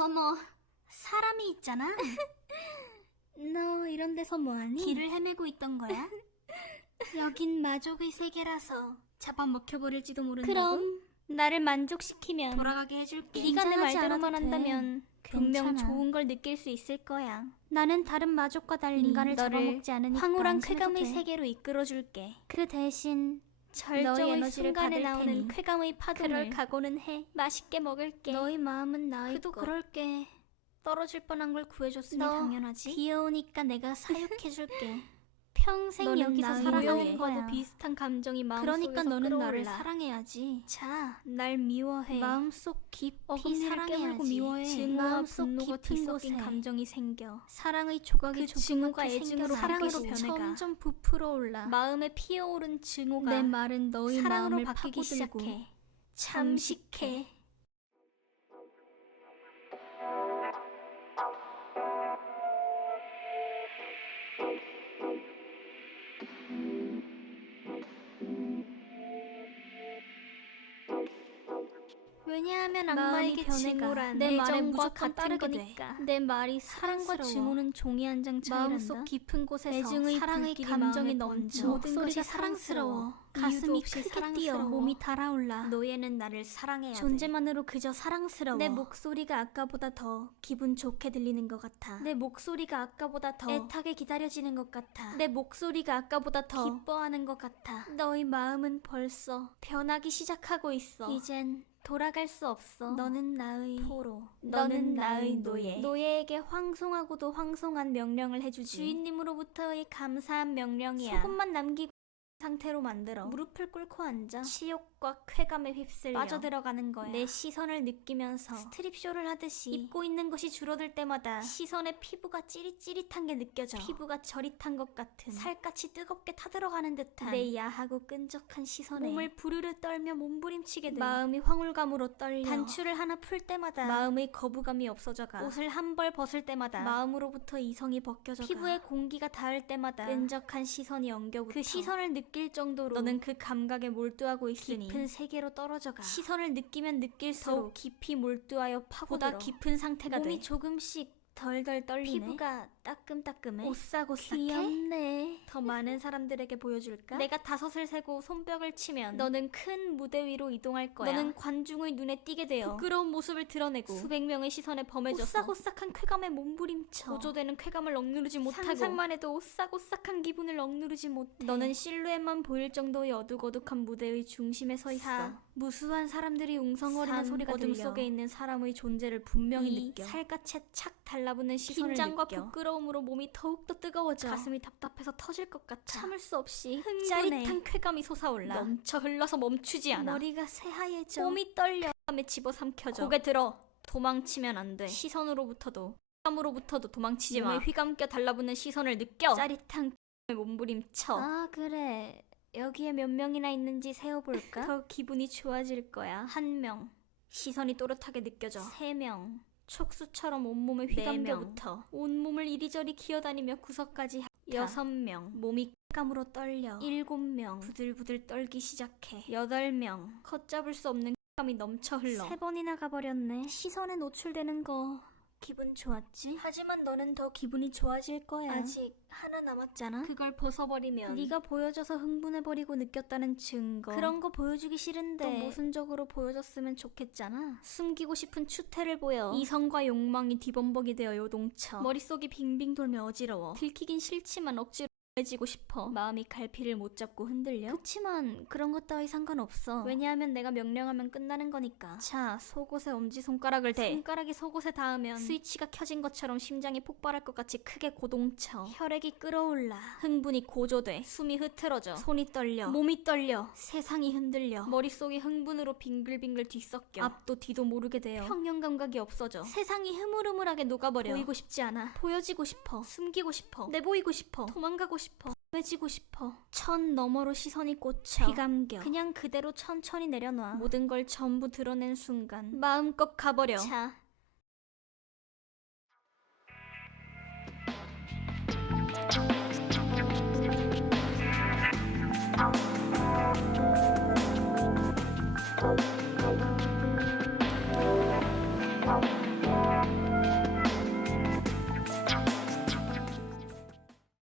어머, 사람이 있잖아. 너 이런 데서 뭐하니? 길을 헤매고 있던 거야? 여긴 마족의 세계라서 잡아먹혀버릴지도 모른다고. 그럼 나를 만족시키면 돌아가게 해줄게. 네가 내 말대로만 않아도 돼. 한다면 분명 괜찮아. 좋은 걸 느낄 수 있을 거야. 나는 다른 마족과 달리 인간을 너를 잡아먹지 않으니까 황홀한 쾌감의 돼. 세계로 이끌어줄게. 그 대신 절정의 순간에 받을 나오는 테니 쾌감의 파동을 그럴 각오는 해. 맛있게 먹을게. 너의 마음은 나의 그도 것. 그럴게. 떨어질 뻔한 걸 구해줬으니 너 당연하지. 귀여우니까 내가 사육해줄게. 평생 너는 여기서 나의 살아가는 거야. 비슷한 감정이 그러니까 마음속에서 너는 나를 끌어올라. 사랑해야지. 자, 날 미워해. 마음속 깊이 어금니를 사랑해야지. 깨물고 미워해. 증오와 마음속 분노가 깊은 뒤섞인 곳에 감정이 생겨. 사랑의 조각이 그 조그맣게 증오가 애증으로 사랑으로 바뀌고 변해가. 점점 부풀어 올라. 마음에 피어오른 증오가 내 말은 너의 사랑으로 마음을 바뀌기 파고들고 시작해. 잠식해. 왜냐하면 악마에게 증오란 내 말에 무조건 따르게. 돼. 내 말이 사랑과. 증오는 종이 한 장 차이란다. 마음속 깊은 곳에서 사랑의 감정이 넘쳐. 모든 것이 사랑스러워. 가슴이 크게 사랑스러워. 뛰어 몸이 달아올라 노예는 나를 사랑해야 존재만으로 그저 사랑스러워 내 목소리가 아까보다 더 기분 좋게 들리는 것 같아. 내 목소리가 아까보다 더 애타게 기다려지는 것 같아. 내 목소리가 아까보다 더 기뻐하는 것 같아. 너의 마음은 벌써 변하기 시작하고 있어. 이젠 돌아갈 수 없어 너는 나의 포로 너는 나의 노예. 노예에게 황송하고도 황송한 명령을 해주지 주인님으로부터의 감사한 명령이야. 소금만 남기고 상태로 만들어 무릎을 꿇고 앉아. 치욕과 쾌감에 휩쓸려 빠져들어가는 거야. 내 시선을 느끼면서 스트립 쇼를 하듯이 입고 있는 것이 줄어들 때마다 시선에 피부가 찌릿찌릿한 게 느껴져. 피부가 저릿한 것 같은 살갗이 뜨겁게 타들어가는 듯한 내 야하고 끈적한 시선에 몸을 부르르 떨며 몸부림치게 돼. 마음이 황홀감으로 떨려 단추를 하나 풀 때마다 마음의 거부감이 없어져가 옷을 한 벌 벗을 때마다 마음으로부터 이성이 벗겨져가 피부에 공기가 닿을 때마다 끈적한 시선이 엉겨붙어 그 시선을 느낄 정도로 너는 그 감각에 몰두하고 있으니 깊은 세계로 떨어져가. 시선을 느끼면 느낄수록 더욱 깊이 몰두하여 파고들어. 보다 깊은 상태가 몸이 돼. 조금씩 덜덜 떨리네. 피부가 따끔따끔해? 오싹오싹해? 귀엽네. 더 많은 사람들에게 보여줄까? 내가 다섯을 세고 손뼉을 치면 너는 큰 무대 위로 이동할 거야. 너는 관중의 눈에 띄게 되어 부끄러운 모습을 드러내고 수백 명의 시선에 범해져서 오싹오싹한 쾌감에 몸부림쳐. 고조되는 쾌감을 억누르지 못하고 상상만 해도 오싹오싹한 기분을 억누르지 못해. 너는 실루엣만 보일 정도의 어둑어둑한 무대의 중심에 서 있어. 사. 무수한 사람들이 웅성거리는 산 소리가 어둠 들려. 속에 있는 사람의 존재를 분명히 이 느껴. 살갗에 착 달라붙는 시선을 긴장과 느껴. 부끄러움으로 몸이 더욱더 뜨거워져. 가슴이 답답해서 터질 것 같아. 참을 수 없이 흥분해. 짜릿한 쾌감이 솟아올라. 넘쳐 흘러서 멈추지 않아. 머리가 새하얘져. 몸이 떨려. 땀에 집어삼켜져. 고개 들어. 도망치면 안 돼. 시선으로부터도. 땀으로부터도 도망치지 마 몸에 휘감겨 달라붙는 시선을 느껴. 짜릿한 몸부림쳐. 아 그래 여기에 몇 명이나 있는지 세어볼까? 더 기분이 좋아질 거야. 한 명. 시선이 또렷하게 느껴져. 세 명. 촉수처럼 온몸에 네 명. 휘감겨붙어. 온몸을 이리저리 기어다니며 구석까지 여섯 명. 몸이 쾌감으로 떨려. 일곱 명. 부들부들 떨기 시작해. 여덟 명. 걷잡을 수 없는 감이 넘쳐 흘러. 세 번이나 가버렸네. 시선에 노출되는 거 기분 좋았지? 하지만 너는 더 기분이 좋아질 거야 아직 하나 남았잖아. 그걸 벗어버리면 네가 보여줘서 흥분해버리고 느꼈다는 증거. 그런 거 보여주기 또 싫은데 모순적으로 보여줬으면 좋겠잖아. 숨기고 싶은 추태를 보여. 이성과 욕망이 뒤범벅이 되어 요동쳐. 머릿속이 빙빙 돌며 어지러워. 들키긴 싫지만 억지로 해지고 싶어. 마음이 갈피를 못 잡고 흔들려. 그치만 그런 것 따위 상관없어. 왜냐하면 내가 명령하면 끝나는 거니까. 자, 속옷에 엄지 손가락을 대. 손가락이 속옷에 닿으면 스위치가 켜진 것처럼 심장이 폭발할 것 같이 크게 고동쳐. 혈액이 끓어올라. 흥분이 고조돼. 숨이 흐트러져. 손이 떨려. 몸이 떨려. 세상이 흔들려. 머릿속이 흥분으로 빙글빙글 뒤섞여. 앞도 뒤도 모르게 되어. 평형 감각이 없어져. 세상이 흐물흐물하게 녹아버려. 보이고 싶지 않아. 보여지고 싶어. 숨기고 싶어. 내보이고 싶어. 도망가고 싶어. 해지고 싶어. 천 너머로 시선이 꽂혀. 귀감겨. 그냥 그대로 천천히 내려놔. 모든 걸 전부 드러낸 순간. 마음껏 가버려. 자.